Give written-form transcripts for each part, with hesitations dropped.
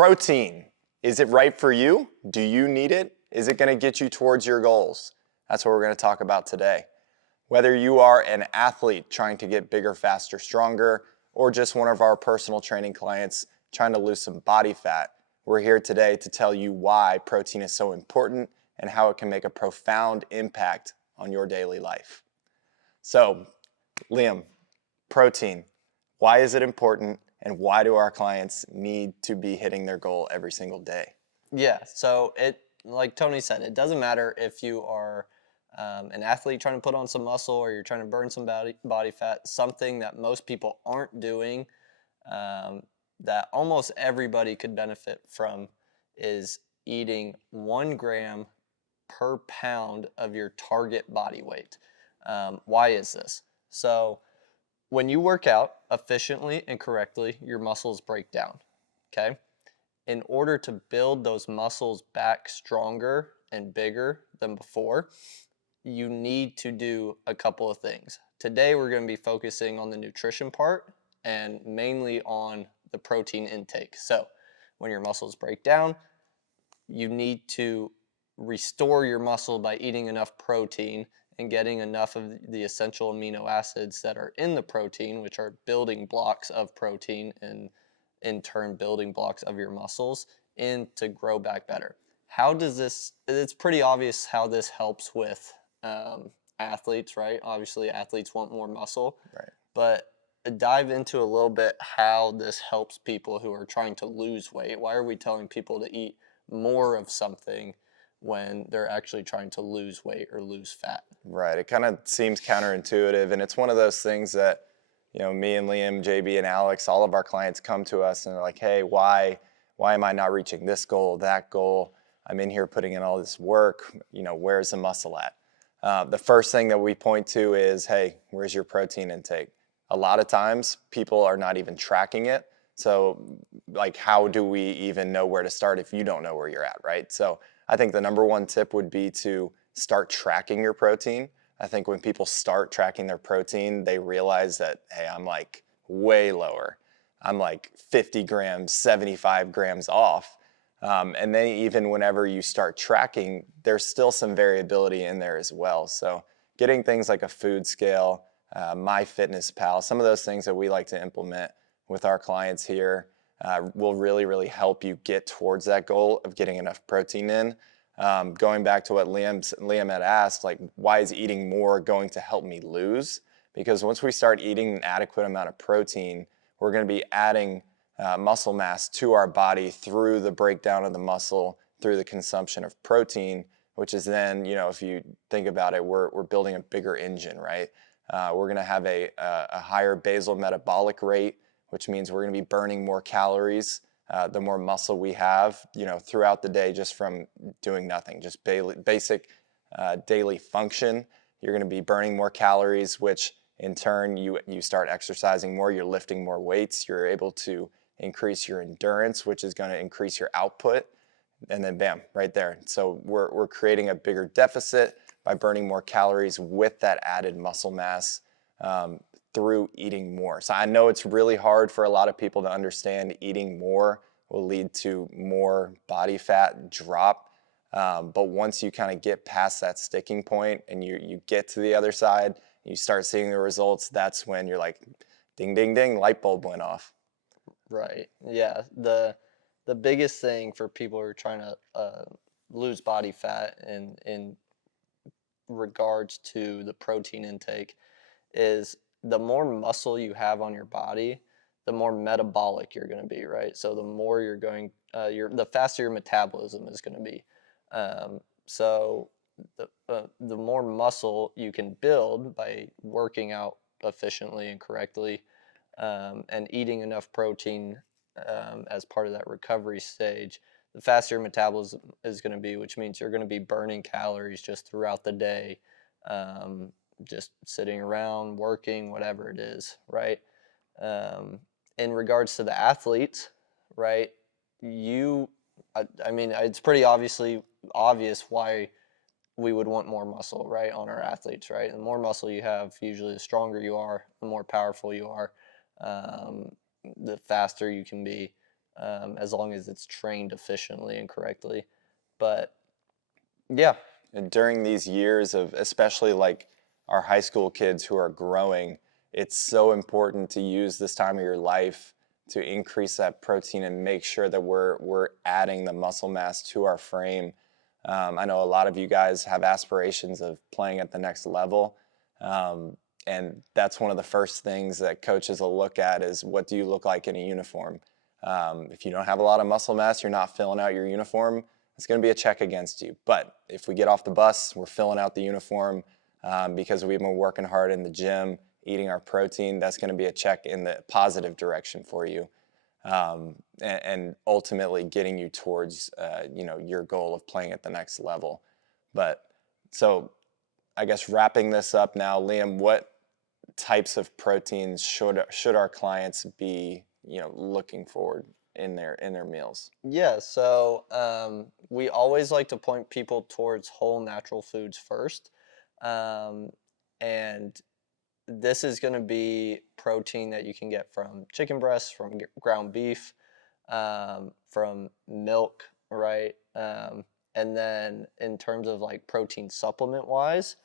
Protein. Is it right for you? Do you need it? Is it going to get you towards your goals? That's what we're going to talk about today. Whether you are an athlete trying to get bigger, faster, stronger, or just one of our personal training clients trying to lose some body fat, we're here today to tell you why protein is so important and how it can make a profound impact on your daily life. So, Liam, protein, why is it important and why do our clients need to be hitting their goal every single day? Yeah, so like Tony said, it doesn't matter if you are an athlete trying to put on some muscle or you're trying to burn some body fat. Something that most people aren't doing, that almost everybody could benefit from, is eating 1 gram per pound of your target body weight. Why is this? So when you work out efficiently and correctly, your muscles break down, okay? In order to build those muscles back stronger and bigger than before, you need to do a couple of things. Today, we're going to be focusing on the nutrition part and mainly on the protein intake. So when your muscles break down, you need to restore your muscle by eating enough protein and getting enough of the essential amino acids that are in the protein, which are building blocks of protein and in turn building blocks of your muscles, in to grow back better. How does this, it's pretty obvious how this helps with athletes, right? Obviously athletes want more muscle, Right. but dive into a little bit how this helps people who are trying to lose weight. Why are we telling people to eat more of something when they're actually trying to lose weight or lose fat? Right. It kind of seems counterintuitive, and it's one of those things that, me and Liam, JB, and Alex, all of our clients come to us and they're like, hey, why am I not reaching this goal, that goal? I'm in here putting in all this work. Where's the muscle at? The first thing that we point to is, hey, where's your protein intake? A lot of times people are not even tracking it. So how do we even know where to start if you don't know where you're at, right? So I think the number one tip would be to start tracking your protein. I think when people start tracking their protein, they realize that, hey, I'm way lower. I'm 50 grams, 75 grams off. And then even whenever you start tracking, there's still some variability in there as well. So getting things like a food scale, MyFitnessPal, some of those things that we like to implement with our clients here will really, really help you get towards that goal of getting enough protein in. Going back to what Liam had asked, why is eating more going to help me lose? Because once we start eating an adequate amount of protein, we're going to be adding muscle mass to our body through the breakdown of the muscle, through the consumption of protein, which is then, if you think about it, we're building a bigger engine, right? We're going to have a higher basal metabolic rate, which means we're going to be burning more calories. The more muscle we have, throughout the day, just from doing nothing, just basic daily function, you're going to be burning more calories, which in turn, you start exercising more, you're lifting more weights, you're able to increase your endurance, which is going to increase your output, and then bam, right there. So we're creating a bigger deficit by burning more calories with that added muscle mass through eating more. So I know it's really hard for a lot of people to understand eating more will lead to more body fat drop. But once you kind of get past that sticking point and you get to the other side, you start seeing the results, that's when you're like, ding, ding, ding, light bulb went off. Right. Yeah. The biggest thing for people who are trying to lose body fat in regards to the protein intake is the more muscle you have on your body, the more metabolic you're going to be, right? So the more you're going, the faster your metabolism is going to be. So the more muscle you can build by working out efficiently and correctly, and eating enough protein as part of that recovery stage, the faster your metabolism is going to be, which means you're going to be burning calories just throughout the day, just sitting around, working, whatever it is, right? In regards to the athletes, right, I mean, it's pretty obvious why we would want more muscle, right, on our athletes, right? The more muscle you have, usually the stronger you are, the more powerful you are, the faster you can be. as long as it's trained efficiently and correctly. But yeah, And during these years of, especially like our high school kids who are growing, it's so important to use this time of your life to increase that protein and make sure that we're adding the muscle mass to our frame. I know a lot of you guys have aspirations of playing at the next level, and that's one of the first things that coaches will look at is what do you look like in a uniform. If you don't have a lot of muscle mass, you're not filling out your uniform, it's going to be a check against you. But if we get off the bus, we're filling out the uniform because we've been working hard in the gym, eating our protein, that's going to be a check in the positive direction for you, and ultimately getting you towards your goal of playing at the next level. But so I guess wrapping this up now, Liam, what types of proteins should our clients be looking forward in their meals? yeah. So we always like to point people towards whole natural foods first, um, and this is going to be protein that you can get from chicken breasts, from ground beef, from milk, right? And then in terms of like protein supplement wise,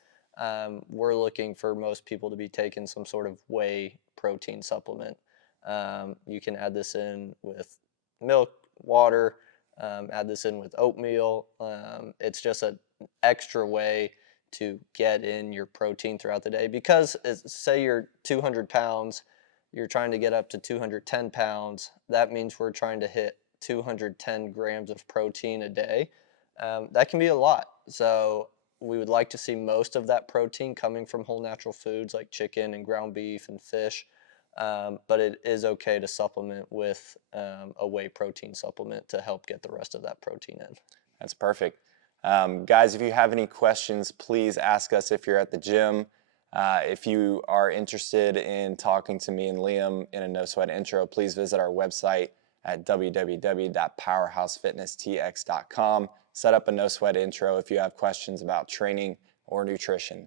we're looking for most people to be taking some sort of whey protein supplement. You can add this in with milk, water, add this in with oatmeal. It's just an extra way to get in your protein throughout the day because say you're 200 pounds, you're trying to get up to 210 pounds. That means we're trying to hit 210 grams of protein a day. That can be a lot. So we would like to see most of that protein coming from whole natural foods like chicken and ground beef and fish. But it is okay to supplement with a whey protein supplement to help get the rest of that protein in. That's perfect. Guys, if you have any questions, please ask us if you're at the gym. If you are interested in talking to me and Liam in a no sweat intro, please visit our website at www.powerhousefitnesstx.com. Set up a no sweat intro if you have questions about training or nutrition.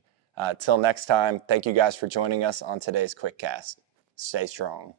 Till next time, thank you guys for joining us on today's Quickcast. Stay strong.